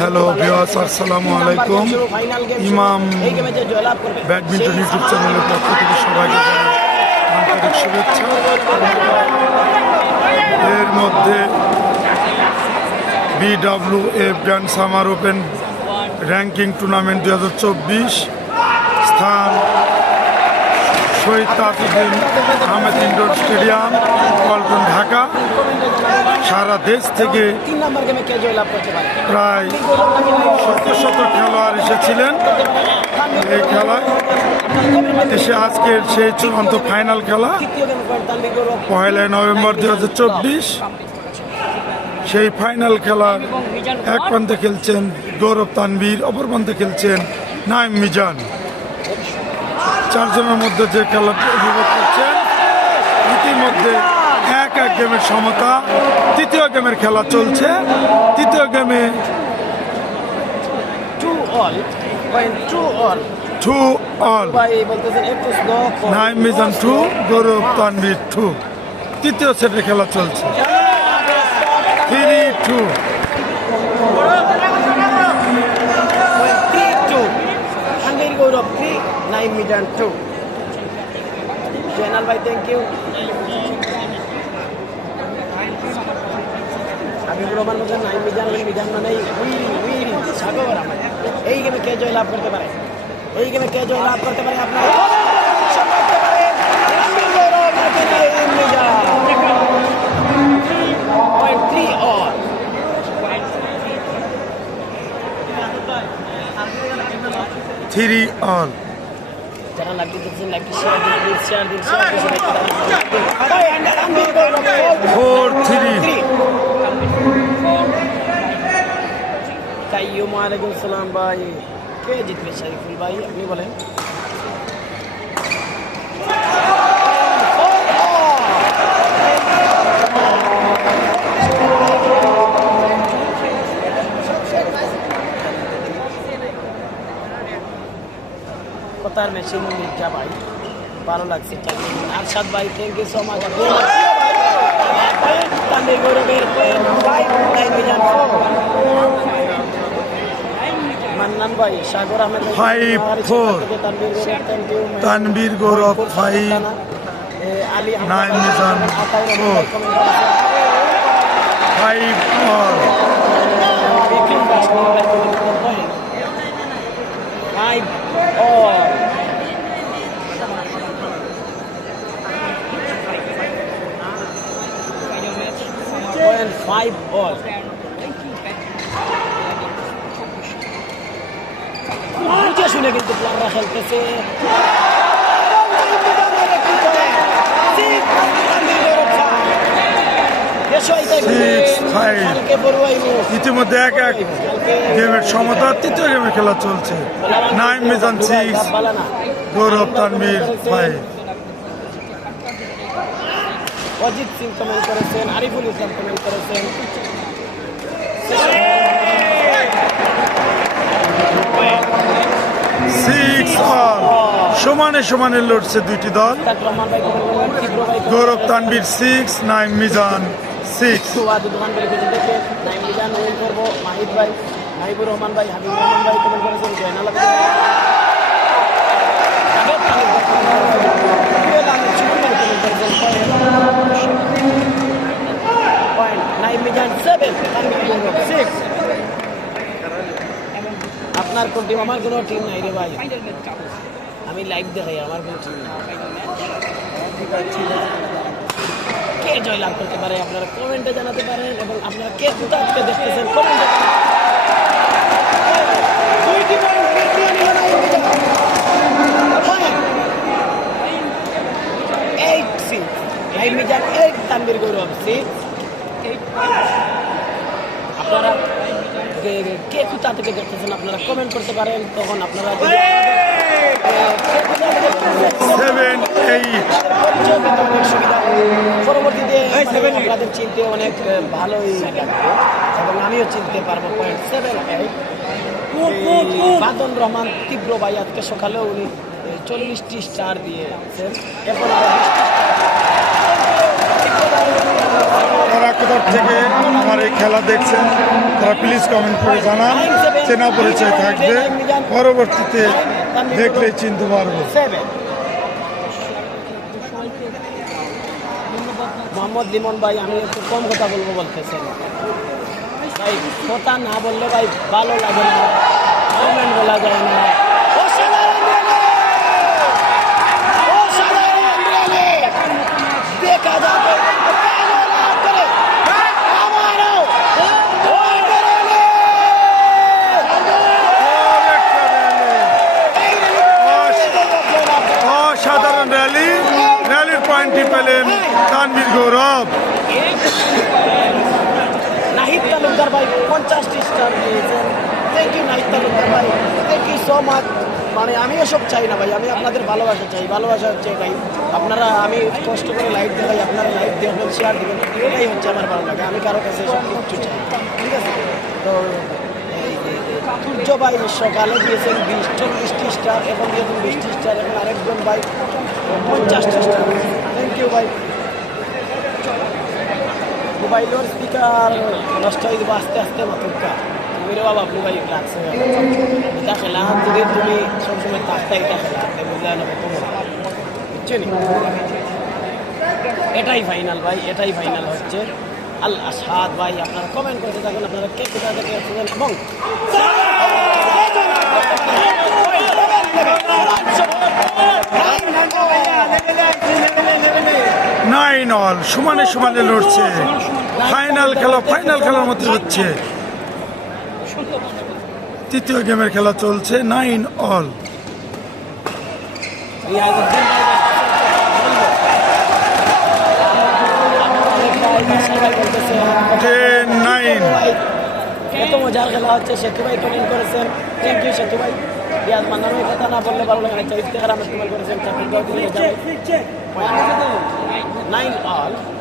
Hello viewers আসসালামু আলাইকুম। ইমাম ব্যাডমিন্টন ইউটিউব চ্যানেলের পক্ষ থেকে সবাইকে আন্তরিক শুভেচ্ছা। এর মধ্যে B W F grand summer open ranking tournament দু হাজার চব্বিশ স্থান শহীদ তাজউদ্দিন আহমেদ ইন্ডোর স্টেডিয়াম পল্টন ঢাকা সারা দেশ থেকে প্রায় সত্তর শত খেলোয়াড় এসেছিলেন এই খেলায়। এসে আজকের সেই চূড়ান্ত ফাইনাল খেলা, পয়লা নভেম্বর দু হাজার চব্বিশ। সেই ফাইনাল খেলার এক প্রান্তে খেলছেন গৌরব তানবীর অপর প্রান্তে খেলছেন নাইম মিজান। চারজনের মধ্যে যে খেলা উপভোগ করছেন, ইতিমধ্যে এক গেমের সমতা তৃতীয় গেমের খেলা চলছে। তৃতীয় গেমে two all two all two all Naim Mizan two Gourab Tanvir two তৃতীয় সেটে খেলা চলছে। Three two Gourab three nine metre two Joynal ভাই থ্যাংক ইউ রহমান বলছেন নাইন মিজান মিজান মানে সাগর এই গেমে কে জয় লাভ করতে পারে? এই গেমে কে জয় লাভ করতে পারে আপনার? থ্রি অল যারা লাইক দিতেছেন লাইক শেয়ার দিন প্লিজ শেয়ার দিন শেয়ার দিন। ফোর থ্রি কাইয়ুম আলাইকুম সালাম ভাই। কে জিতবে শরীফুল ভাই? আপনি বলেন। মির্জা ভাই। ভালো লাগছে। আরশাদ ভাই থ্যাংক ইউ সো মাচ গৌরবের ফাইভ. থেকে Tanvir Gourab five nine Mizan, four. Five all five all শুনে কিন্তু প্লেয়াররা খেলতেছে Six, five. ইতিমধ্যে এক এক গেমের সমতা তৃতীয় গেমের খেলা চলছে। Naim Mizan six Gourab Tanvir five Ajit Singh comment করেছেন আরিফুল ইসলাম কমেন্ট করেছেন। সমানে সমানে লড়ছে দুইটি দল। গৌরব তানবীর সিক্স নাইম মিজান সিক্স নাইম মিজান ওয়েল করব মাহিদ ভাই রহমান ভাই হাবিবুর রহমান ভাই কমেন্ট করেছেন জয়নাল আবেদ ভাই। আবেদ খালিদ ভাই comment করেছেন। জুয়েল আহমেদ সুমন ভাই comment করেছেন। Point. Point. Naim Mizan seven Tanvir Gourab six আপনার কোন টিম আমার কোনো টিম নাই রে ভাই। আমি লাইভ দেখাই আমার কোনো টিম নাই। কে জয়লাভ করতে পারে? আপনারা কমেন্টে জানাতে পারেন এবং আপনারা কে কোথা থেকে দেখতেছেন? কমেন্টে দুইটি point জিতিয়ে নিল Naim Mizan. Eight six. Naim Mizan eight, Tanvir গৌরব six. আপনারা কে- কোথা থেকে দেখতেছেন আপনারা কমেন্ট করতে পারেন তখন আপনারা। পরবর্তীতে আপনাদের চিনতে অনেক ভালোই লাগবে। এবং আমিও চিনতে পারব পয়েন্ট সেভেন এইট বাদন রহমান তীব্র ভাই আজকে সকালেও উনি চল্লিশটি স্টার দিয়েছেন। এরপর আরও 20 টি star। তীব্র ভাই, তারা কোথার থেকে খেলা দেখছেন, তারা প্লিজ কমেন্ট করে জানান। চেনা পরিচয় থাকবে। পরবর্তীতে দেখলে চিনতে পারব। মোহাম্মদ লিমন ভাই, আমি একটু কম কথা বলব বলতেছেন ভাই, কথা না বললে ভাই ভালো লাগে না কমেন্ট বলা যায় না। পয়েন্টটি পেলেন তানবীর গৌরব নাহিদ তালুকদার ভাই পঞ্চাশটি স্টার দিয়েছেন থ্যাংক ইউ নাহিদ তালুকদার ভাই থ্যাংক ইউ সো মাচ মানে আমি এসব চাই না ভাই, আমি আপনাদের ভালোবাসা চাই। ভালোবাসা হচ্ছে ভাই, আপনারা, আমি কষ্ট করে লাইভ দেখাই আপনারা লাইভ দেখবেন শেয়ার দেবেন। এটাই হচ্ছে আমার ভালো লাগে, আমি কারও কাছে এসব কিচ্ছু চাই ঠিক আছে? তো সূর্য ভাই সকালে দিয়েছেন বিশ চল্লিশটি স্টার এখন দিয়েছেন বিশটি স্টার এখন আরেকজন ভাই পঞ্চাশটি স্টার। থ্যাংক ইউ ভাই। মোবাইলের স্পিকার নষ্ট হয়ে যাব আস্তে আস্তে মাতুকা মেরে বাবা মোবাইল লাগছে এটা খেলা, যদি তুমি সবসময় এটা খেলা বুঝলে না তোমার বুঝছ নি? এটাই ফাইনাল ভাই, এটাই ফাইনাল হচ্ছে। আল আসাদ ভাই, আপনারা কমেন্ট করতে থাকুন, আপনারা কে কোথা থেকে এবং নাইন অল সমানে সমানে লড়ছে। ফাইনাল খেলা, ফাইনাল খেলার মধ্যে হচ্ছে। তৃতীয় গেমের খেলা চলছে নাইন অল নাইন এত মজার খেলা হচ্ছে সেতু ভাই কমেন্ট করেছেন। থ্যাংক ইউ সেতু ভাই রিয়াজ মান্নানের কথা না বললে ভালো লাগে না। ইফতেখার আহমেদ কমেন্ট করেছেন নাইন অল